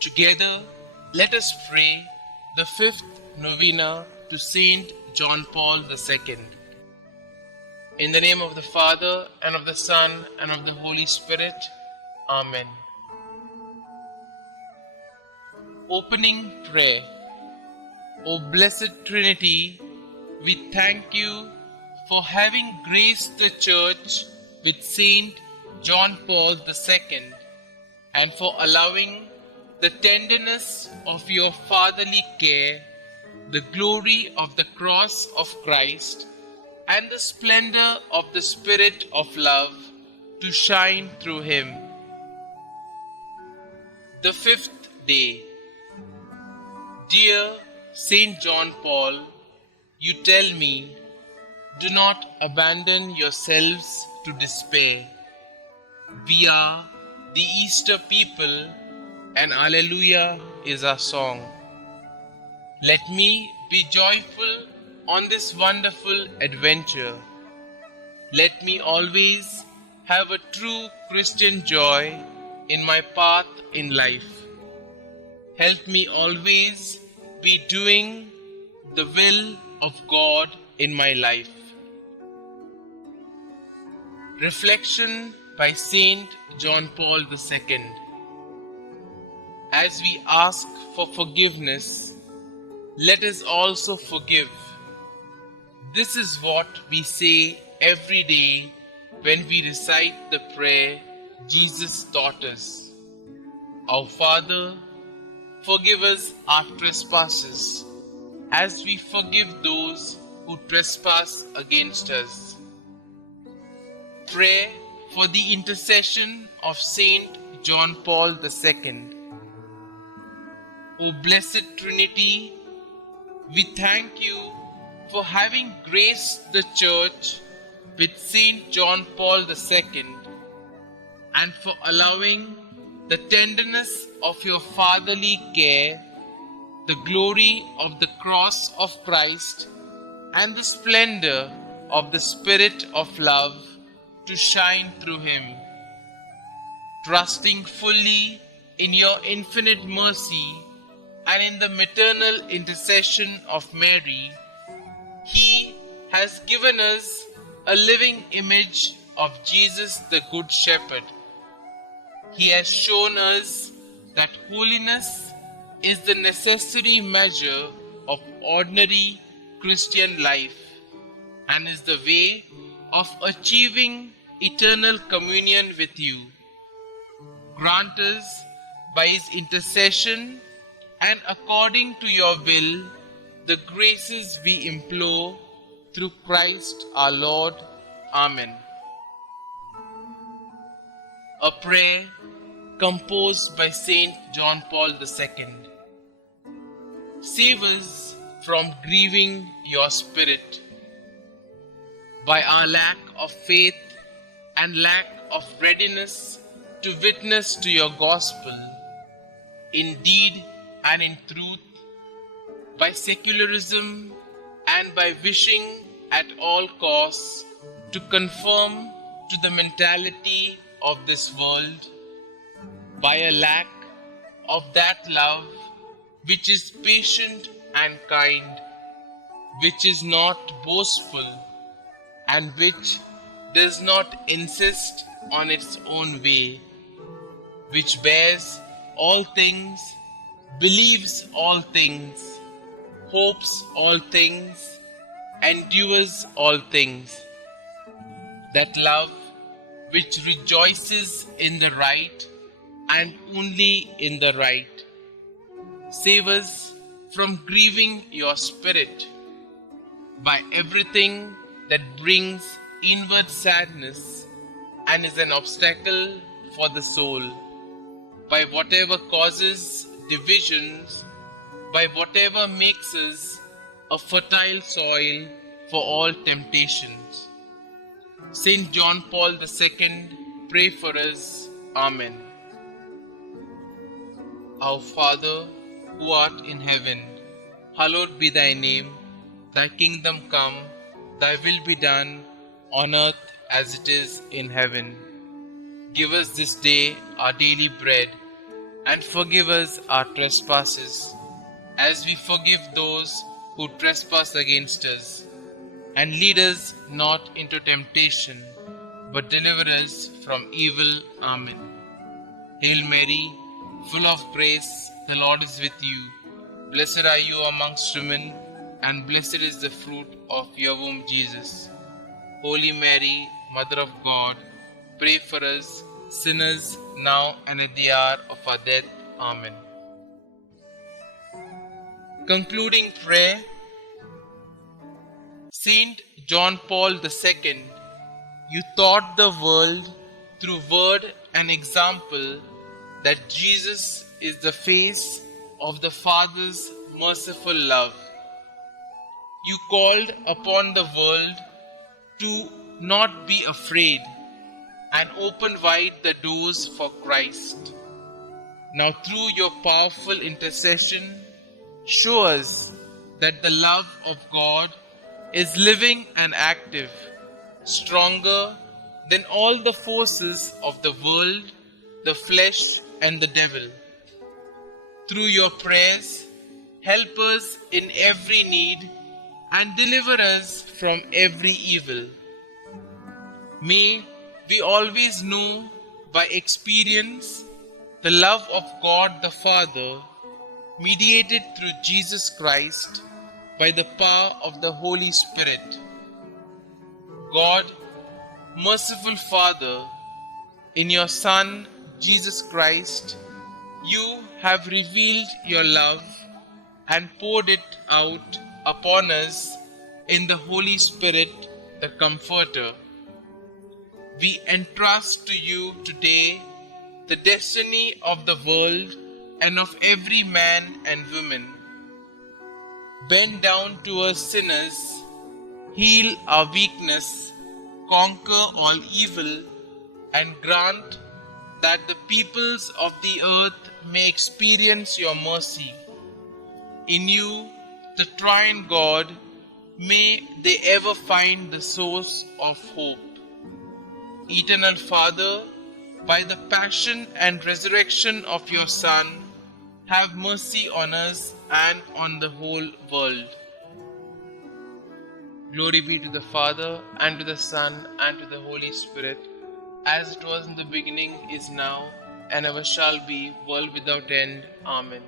Together, let us pray the fifth Novena to Saint John Paul II. In the name of the Father, and of the Son, and of the Holy Spirit. Amen. Opening Prayer. O Blessed Trinity, we thank you for having graced the Church with Saint John Paul II and for allowing the tenderness of your fatherly care, the glory of the cross of Christ, and the splendor of the Spirit of love to shine through him. The fifth day. Dear Saint John Paul, you tell me, do not abandon yourselves to despair. We are the Easter people, and Alleluia is our song. Let me be joyful on this wonderful adventure. Let me always have a true Christian joy in my path in life. Help me always be doing the will of God in my life. Reflection by Saint John Paul II. As we ask for forgiveness, let us also forgive. This is what we say every day when we recite the prayer Jesus taught us. Our Father, forgive us our trespasses, as we forgive those who trespass against us. Pray for the intercession of Saint John Paul II. O Blessed Trinity, we thank you for having graced the Church with Saint John Paul II and for allowing the tenderness of your fatherly care, the glory of the cross of Christ, and the splendor of the Spirit of love to shine through him. Trusting fully in your infinite mercy and in the maternal intercession of Mary, he has given us a living image of Jesus the Good Shepherd. He has shown us that holiness is the necessary measure of ordinary Christian life and is the way of achieving eternal communion with you. Grant us, by his intercession and according to your will, the graces we implore through Christ our Lord. Amen. A prayer composed by Saint John Paul II. Save us from grieving your Spirit. By our lack of faith and lack of readiness to witness to your gospel, in deed and in truth, by secularism and by wishing at all costs to conform to the mentality of this world, by a lack of that love which is patient and kind, which is not boastful, and which does not insist on its own way, which bears all things, believes all things, hopes all things, endures all things. That love which rejoices in the right and only in the right. Save us from grieving your Spirit by everything that brings inward sadness and is an obstacle for the soul, by whatever causes divisions, by whatever makes us a fertile soil for all temptations. Saint John Paul II, pray for us. Amen. Our Father, who art in heaven, hallowed be thy name. Thy kingdom come, thy will be done, on earth as it is in heaven. Give us this day our daily bread, and forgive us our trespasses, as we forgive those who trespass against us. And lead us not into temptation, but deliver us from evil. Amen. Hail Mary, full of grace, the Lord is with you. Blessed are you amongst women, and blessed is the fruit of your womb, Jesus. Holy Mary, Mother of God, pray for us sinners now and at the hour of our death. Amen. Concluding prayer. Saint John Paul II, you taught the world through word and example that Jesus is the face of the Father's merciful love. You called upon the world to not be afraid and open wide the doors for Christ. Now, through your powerful intercession, show us that the love of God is living and active, stronger than all the forces of the world, the flesh, and the devil. Through your prayers, help us in every need and deliver us from every evil. May we always know by experience the love of God the Father, mediated through Jesus Christ by the power of the Holy Spirit. God, merciful Father, in your Son, Jesus Christ, you have revealed your love and poured it out upon us in the Holy Spirit, the Comforter. We entrust to you today the destiny of the world and of every man and woman. Bend down to us sinners, heal our weakness, conquer all evil, and grant that the peoples of the earth may experience your mercy. In you, the Triune God, may they ever find the source of hope. Eternal Father, by the passion and resurrection of your Son, have mercy on us and on the whole world. Glory be to the Father, and to the Son, and to the Holy Spirit, as it was in the beginning, is now, and ever shall be, world without end. Amen.